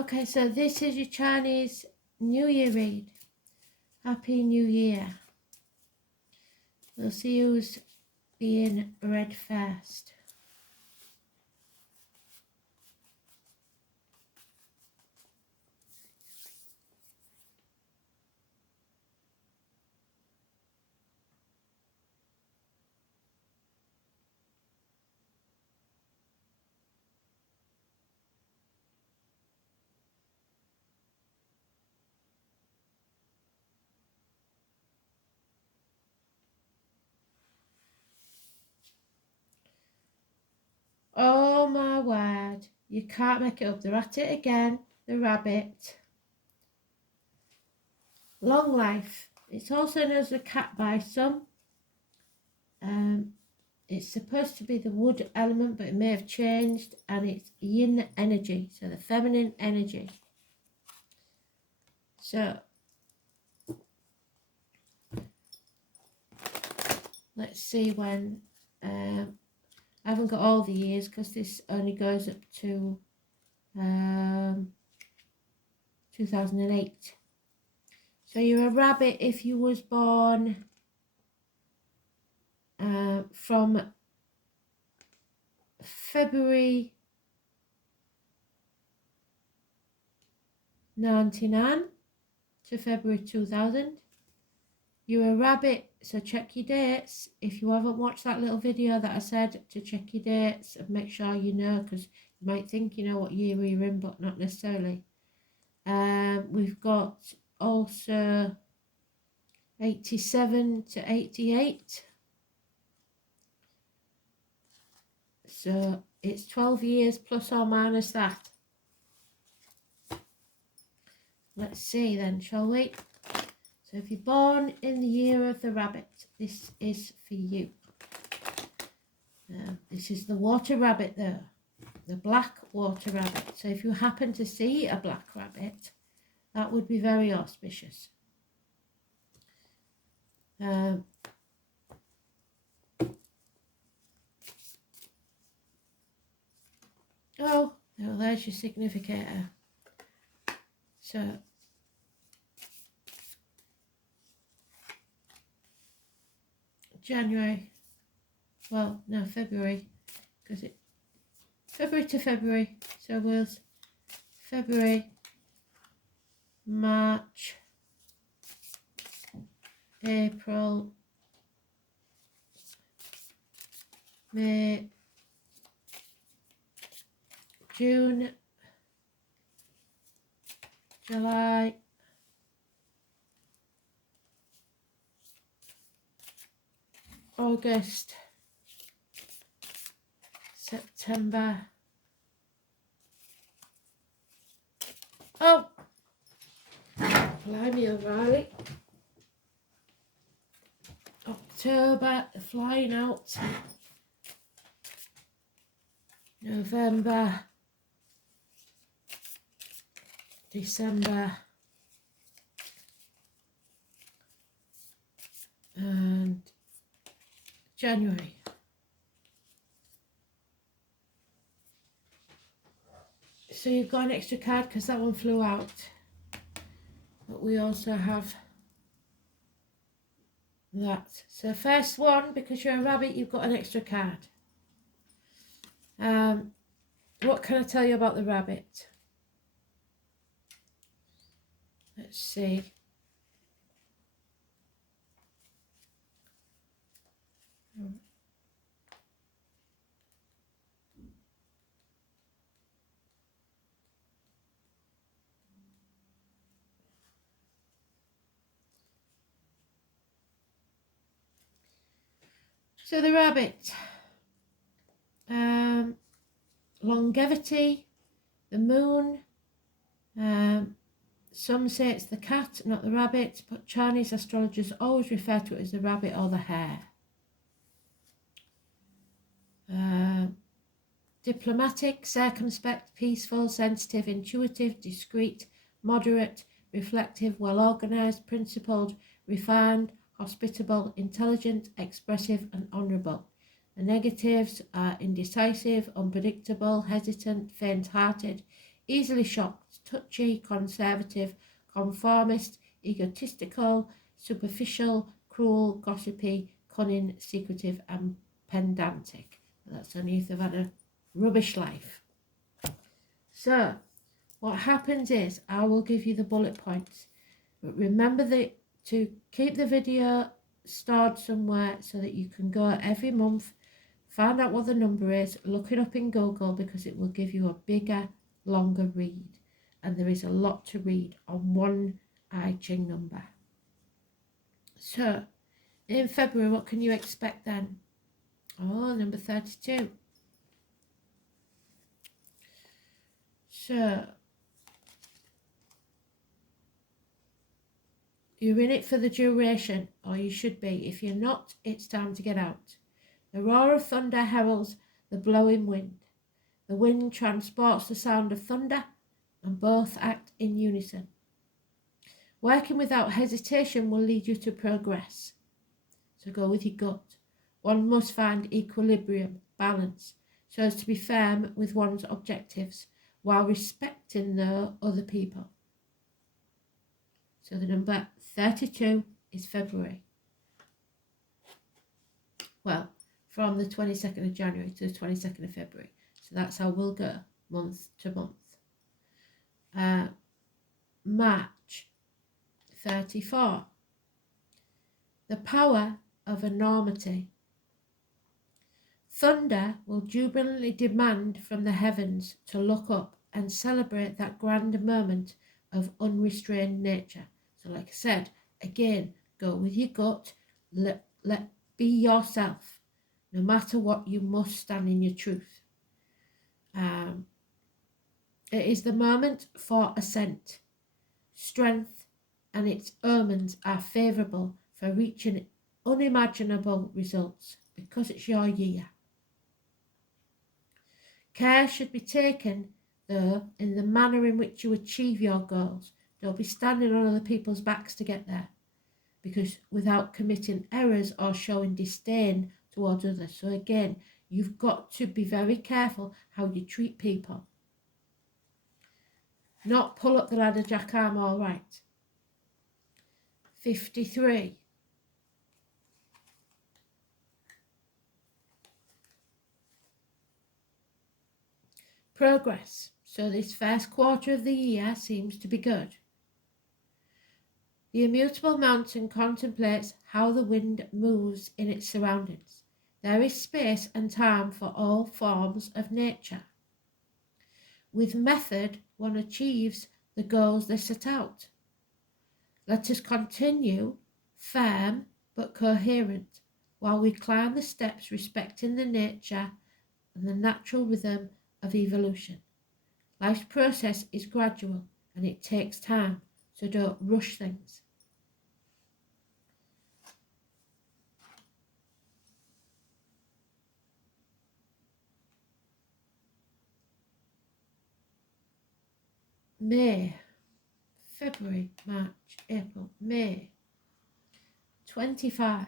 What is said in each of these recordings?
Okay, so this is your Chinese New Year read. Happy New Year. We'll see who's being read first. Oh my word, you can't make it up. They're at it again, the rabbit. Long life. It's also known as the cat by some. It's supposed to be the wood element, but it may have changed, and it's yin energy, so the feminine energy. So let's see when. I haven't got all the years because this only goes up to 2008. So you're a rabbit if you was born from February 99 to February 2000. You're a rabbit, so check your dates. If you haven't watched that little video that I said to check your dates and make sure you know, because you might think you know what year you're in, but not necessarily. We've got also 87 to 88. So it's 12 years plus or minus that. Let's see then, shall we? So if you're born in the year of the rabbit, this is for you. This is the water rabbit though, the black water rabbit. So if you happen to see a black rabbit, that would be very auspicious. Oh, well, there's your significator. So January, well, no, February, because it February to February, so we'll February, March, April, May, June, July, August, September, oh, blimey O'Reilly, October, flying out, November, December, and January. So you've got an extra card because that one flew out. But we also have that. So first one, because you're a rabbit, you've got an extra card. What can I tell you about the rabbit? Let's see. So the rabbit, longevity, the moon, some say it's the cat, not the rabbit, but Chinese astrologers always refer to it as the rabbit or the hare. Diplomatic, circumspect, peaceful, sensitive, intuitive, discreet, moderate, reflective, well-organised, principled, refined, hospitable, intelligent, expressive and honourable. The negatives are indecisive, unpredictable, hesitant, faint-hearted, easily shocked, touchy, conservative, conformist, egotistical, superficial, cruel, gossipy, cunning, secretive and pedantic. That's only if they've had a rubbish life. So what happens is I will give you the bullet points, but remember that to keep the video stored somewhere so that you can go every month, find out what the number is, look it up in Google, because it will give you a bigger, longer read, and there is a lot to read on one I Ching number. So in February, what can you expect then? Oh, number 32. So you're in it for the duration, or you should be. If you're not, it's time to get out. The roar of thunder heralds the blowing wind. The wind transports the sound of thunder, and both act in unison. Working without hesitation will lead you to progress. So go with your gut. One must find equilibrium, balance, so as to be firm with one's objectives while respecting the other people. So the number 32 is February. Well, from the 22nd of January to the 22nd of February. So that's how we'll go month to month. March 34. The power of enormity. Thunder will jubilantly demand from the heavens to look up and celebrate that grand moment of unrestrained nature. So like I said, again, go with your gut, let be yourself. No matter what, you must stand in your truth. It is the moment for ascent. Strength and its omens are favourable for reaching unimaginable results because it's your year. Care should be taken, though, in the manner in which you achieve your goals. Don't be standing on other people's backs to get there, because without committing errors or showing disdain towards others. So again, you've got to be very careful how you treat people. Not pull up the ladder, Jack, I'm all right. 53. Progress. So this first quarter of the year seems to be good. The immutable mountain contemplates how the wind moves in its surroundings. There is space and time for all forms of nature. With method, one achieves the goals they set out. Let us continue firm but coherent while we climb the steps respecting the nature and the natural rhythm of evolution. Life's process is gradual and it takes time, so don't rush things. May, February, March, April, May, 25.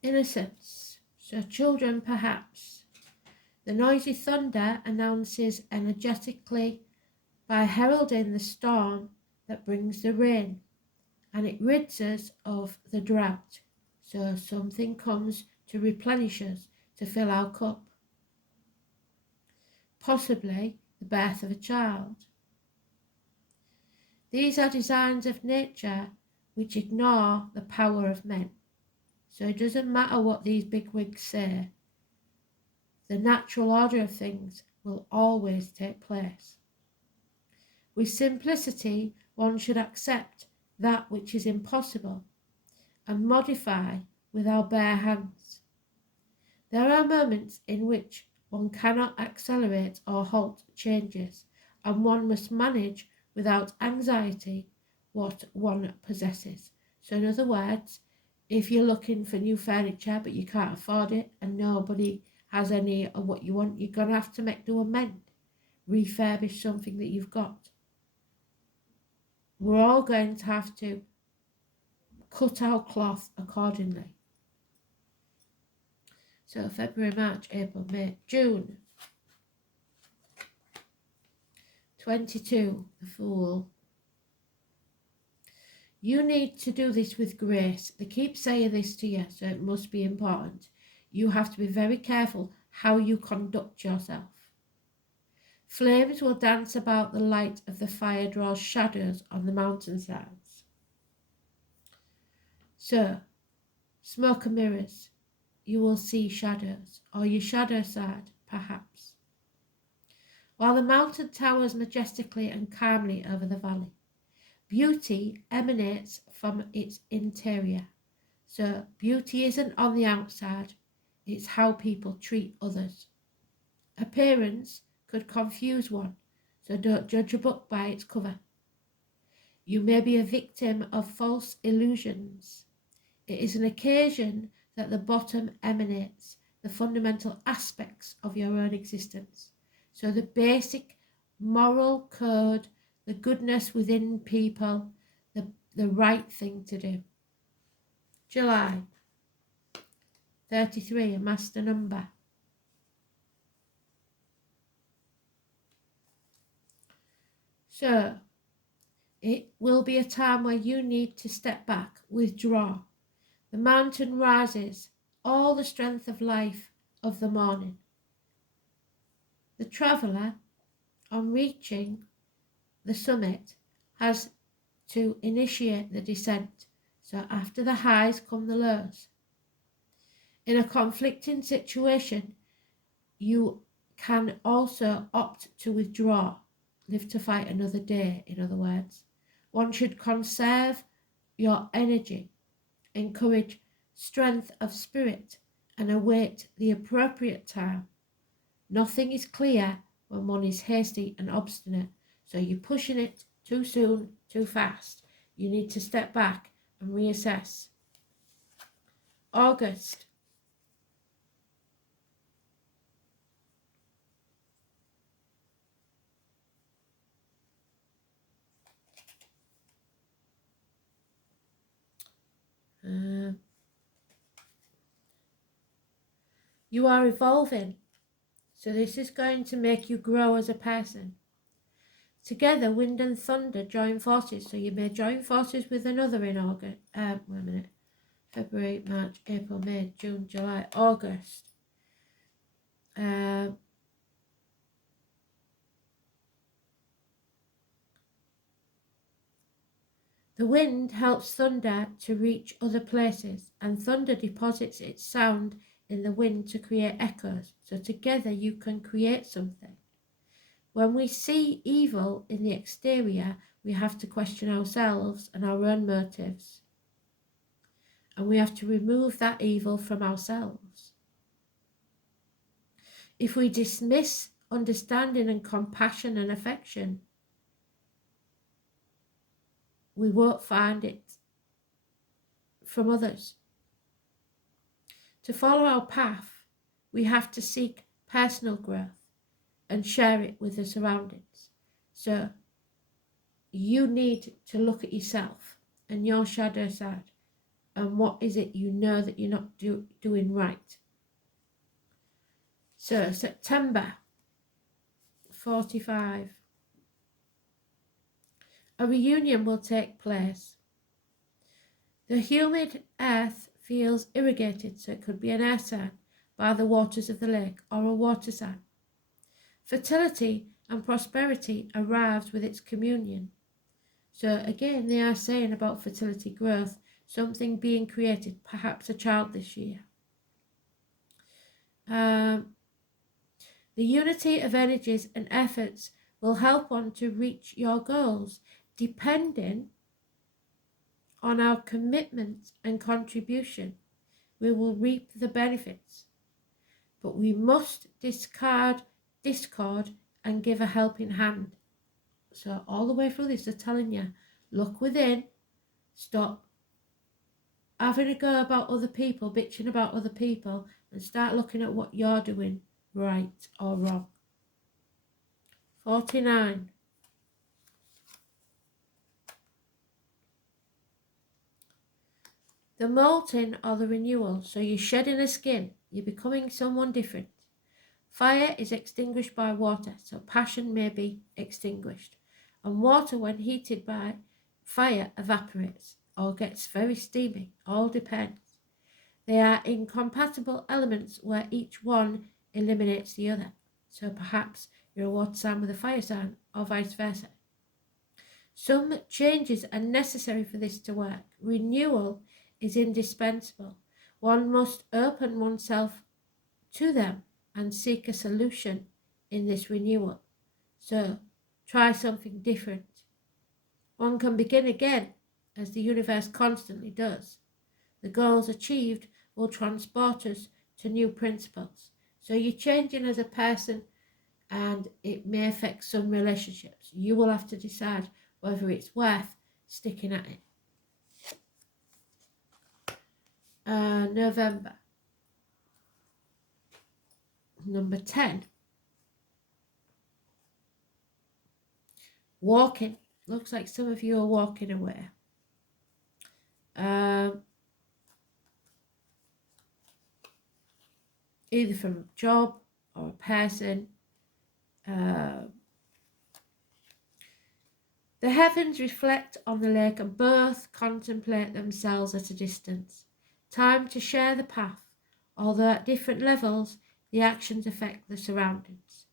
Innocence, so children perhaps. The noisy thunder announces energetically by heralding the storm that brings the rain, and it rids us of the drought, so something comes to replenish us, to fill our cup. Possibly the birth of a child. These are designs of nature which ignore the power of men. So it doesn't matter what these bigwigs say. The natural order of things will always take place. With simplicity, one should accept that which is impossible and modify with our bare hands. There are moments in which one cannot accelerate or halt changes, and one must manage without anxiety what one possesses. So in other words, if you're looking for new furniture but you can't afford it and nobody has any of what you want, you're going to have to make do amend, refurbish something that you've got. We're all going to have to cut our cloth accordingly. So February, March, April, May, June. 22, the Fool. You need to do this with grace. They keep saying this to you, so it must be important. You have to be very careful how you conduct yourself. Flames will dance about, the light of the fire draws shadows on the mountainsides. So, smoke and mirrors, you will see shadows, or your shadow side, perhaps. While the mountain towers majestically and calmly over the valley, beauty emanates from its interior. So beauty isn't on the outside, it's how people treat others. Appearance could confuse one, so don't judge a book by its cover. You may be a victim of false illusions. It is an occasion that the bottom emanates, the fundamental aspects of your own existence. So the basic moral code, the goodness within people, the right thing to do. July, 33, a master number. So, it will be a time where you need to step back, withdraw. The mountain rises, all the strength of life of the morning. The traveller, on reaching the summit, has to initiate the descent. So after the highs come the lows. In a conflicting situation, you can also opt to withdraw, live to fight another day, in other words. One should conserve your energy, encourage strength of spirit, and await the appropriate time. Nothing is clear when one is hasty and obstinate, so you're pushing it too soon, too fast. You need to step back and reassess. August. You are evolving, so this is going to make you grow as a person. Together, wind and thunder join forces, so you may join forces with another in August. February, March, April, May, June, July, August. The wind helps thunder to reach other places, and thunder deposits its sound in the wind to create echoes, so together you can create something. When we see evil in the exterior, we have to question ourselves and our own motives. And we have to remove that evil from ourselves. If we dismiss understanding and compassion and affection, we won't find it from others. To follow our path, we have to seek personal growth and share it with the surroundings. So you need to look at yourself and your shadow side and what is it you know that you're not doing right. So September 45. A reunion will take place. The humid earth feels irrigated, so it could be an air sign, by the waters of the lake or a water sign. Fertility and prosperity arrives with its communion. So again, they are saying about fertility growth, something being created, perhaps a child this year. The unity of energies and efforts will help one to reach your goals, depending on our commitment and contribution. We will reap the benefits, but we must discard discord and give a helping hand. So all the way through this, they're telling you, look within, stop having a go about other people, bitching about other people, and start looking at what you're doing right or wrong. 49. The molting or the renewal, so you're shedding a skin, you're becoming someone different. Fire is extinguished by water, so passion may be extinguished. And water, when heated by fire, evaporates or gets very steamy, all depends. They are incompatible elements where each one eliminates the other. So perhaps you're a water sign with a fire sign, or vice versa. Some changes are necessary for this to work. Renewal is indispensable. One must open oneself to them and seek a solution in this renewal. So try something different. One can begin again, as the universe constantly does. The goals achieved will transport us to new principles. So you're changing as a person, and it may affect some relationships. You will have to decide whether it's worth sticking at it. November. Number 10. Walking. Looks like some of you are walking away. Either from a job or a person. The heavens reflect on the lake and both contemplate themselves at a distance. Time to share the path, although at different levels the actions affect the surroundings.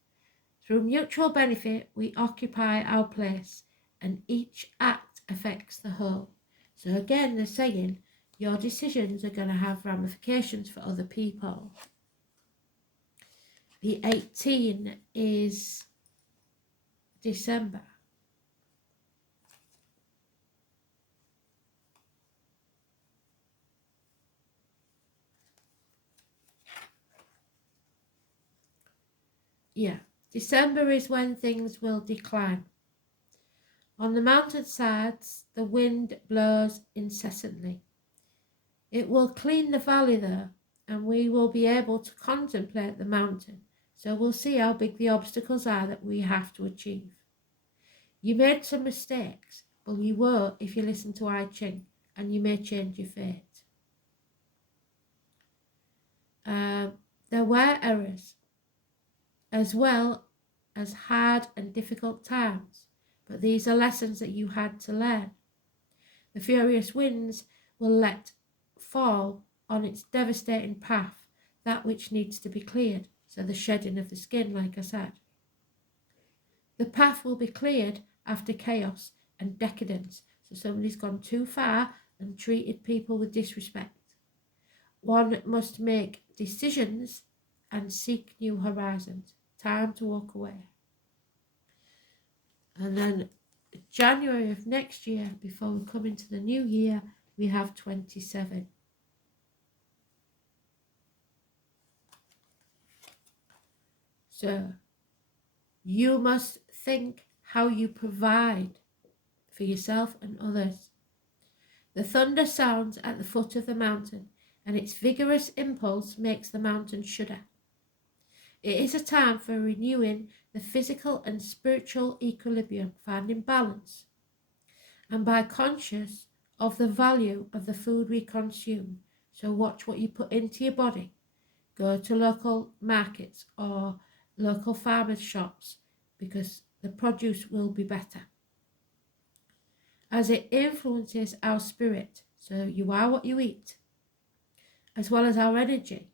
Through mutual benefit we occupy our place, and each act affects the whole. So again, they're saying your decisions are going to have ramifications for other people. The 18 is December. Yeah, December is when things will decline. On the mountainsides, the wind blows incessantly. It will clean the valley though, and we will be able to contemplate the mountain. So we'll see how big the obstacles are that we have to achieve. You made some mistakes, but you will if you listen to I Ching, and you may change your fate. There were errors, as well as hard and difficult times, but these are lessons that you had to learn. The furious winds will let fall on its devastating path that which needs to be cleared, so the shedding of the skin, like I said. The path will be cleared after chaos and decadence, so somebody's gone too far and treated people with disrespect. One must make decisions and seek new horizons. Time to walk away. And then January of next year, before we come into the new year, we have 27. So you must think how you provide for yourself and others. The thunder sounds at the foot of the mountain, and its vigorous impulse makes the mountain shudder. It is a time for renewing the physical and spiritual equilibrium, finding balance. And by conscious of the value of the food we consume, so watch what you put into your body. Go to local markets or local farmers' shops, because the produce will be better. As it influences our spirit, so you are what you eat, as well as our energy.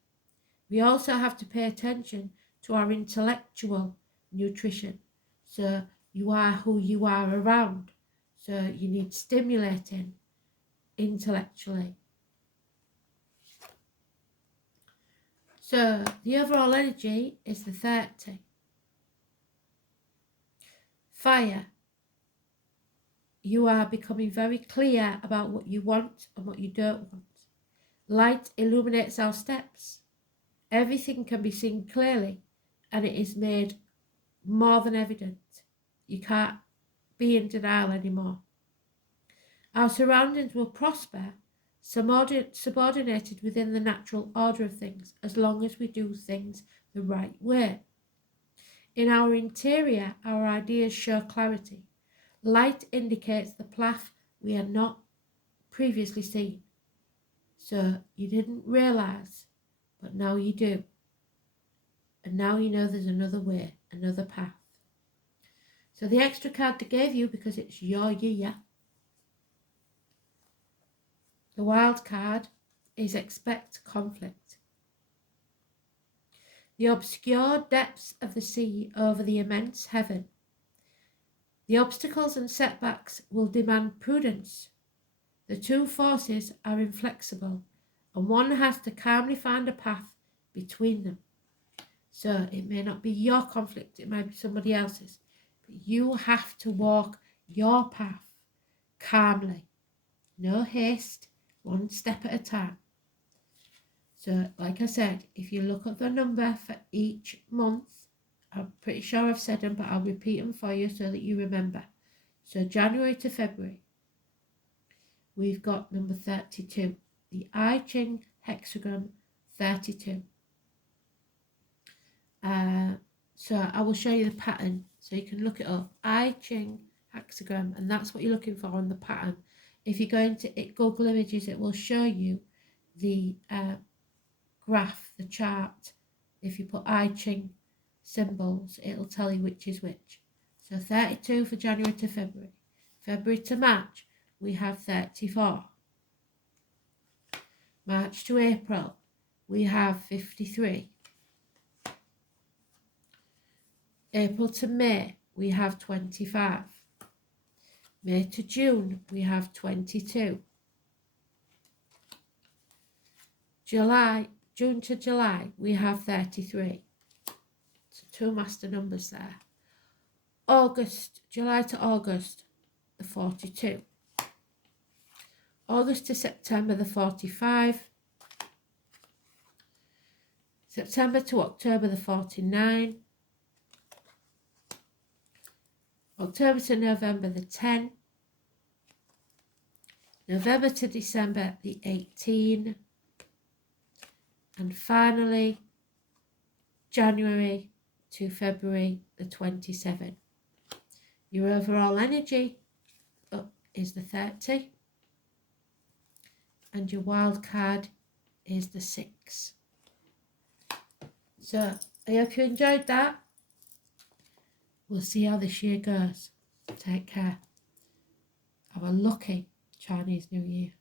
We also have to pay attention to our intellectual nutrition. So you are who you are around. So you need stimulating intellectually. So the overall energy is the 30. Fire. You are becoming very clear about what you want and what you don't want. Light illuminates our steps. Everything can be seen clearly, and it is made more than evident. You can't be in denial anymore. Our surroundings will prosper, subordinated within the natural order of things, as long as we do things the right way. In our interior, our ideas show clarity. Light indicates the path we had not previously seen. So you didn't realise, but now you do. And now you know there's another way, another path. So the extra card they gave you, because it's your year, the wild card is expect conflict. The obscure depths of the sea over the immense heaven. The obstacles and setbacks will demand prudence. The two forces are inflexible, and one has to calmly find a path between them. So it may not be your conflict, it might be somebody else's, but you have to walk your path calmly. No haste, one step at a time. So like I said, if you look at the number for each month, I'm pretty sure I've said them, but I'll repeat them for you so that you remember. So January to February, we've got number 32, the I Ching hexagram 32. So I will show you the pattern so you can look it up. I Ching hexagram, and that's what you're looking for on the pattern. If you go into Google Images, it will show you the graph, the chart. If you put I Ching symbols, it'll tell you which is which. So 32 for January to February. February to March, we have 34. March to April, we have 53. April to May, we have 25. May to June, we have 22. June to July, we have 33. So 2 master numbers there. July to August, the 42. August to September, the 45. September to October, the 49. October to November, the 10. November to December, the 18. And finally, January to February, the 27. Your overall energy up is the 30. And your wild card is the 6. So I hope you enjoyed that. We'll see how this year goes. Take care. Have a lucky Chinese New Year.